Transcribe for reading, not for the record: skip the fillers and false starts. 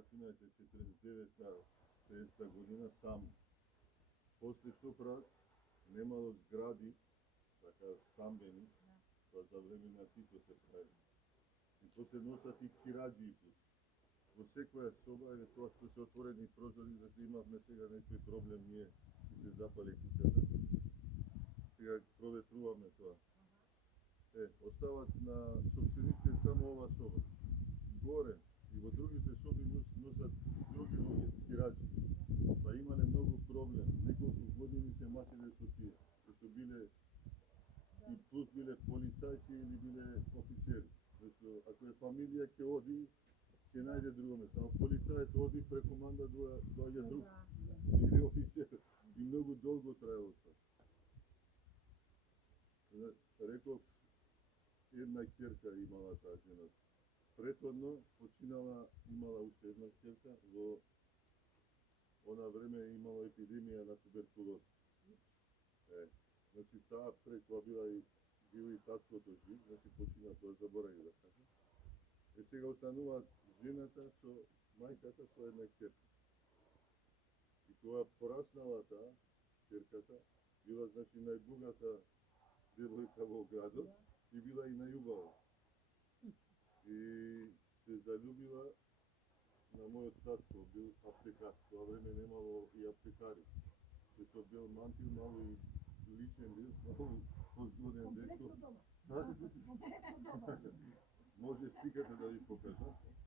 рачунајте 49-та, 50-та година сам. После што прават, немало згради, така стамбени, тоа за време на Тито се прави. И после носат и кираџи тук. Во секоја соба е тоа што се отворени прозори, зашто имавме сега некој проблем, ние се запали куќата. Сега проветруваме тоа. Остават на собствениците само ова соба. Горе и во другите соби носат други луѓе, кираџи. Па имале многу проблем, неколку години се мачеле со тие, зашто биле и плюс биле полицајци или биле офицери. Зашто ако е фамилија ќе оди, ќе најде друго место. А полицаец оди преку манда доаѓа друг или офицер. И многу долго траело тоа. Реков, една ќерка имала таа жена. Претходно починала, имала уште една ќерка, во она време имало епидемија на туберкулоза. Значи таа прекоја била и таткото жив, значи почина, тоа заборави да кажам. Сега останува жената со мајката со една ќерка. И кога пораснала таа ќерката, била значи најбогата девојка во градот и била и најубава. И се заљубила на мојот татко, бил аптекар. Тоа време немало и аптекари. Зашто бил мантил малу и личен бил, малу позгоден дечко. Може сликата да ви покажам.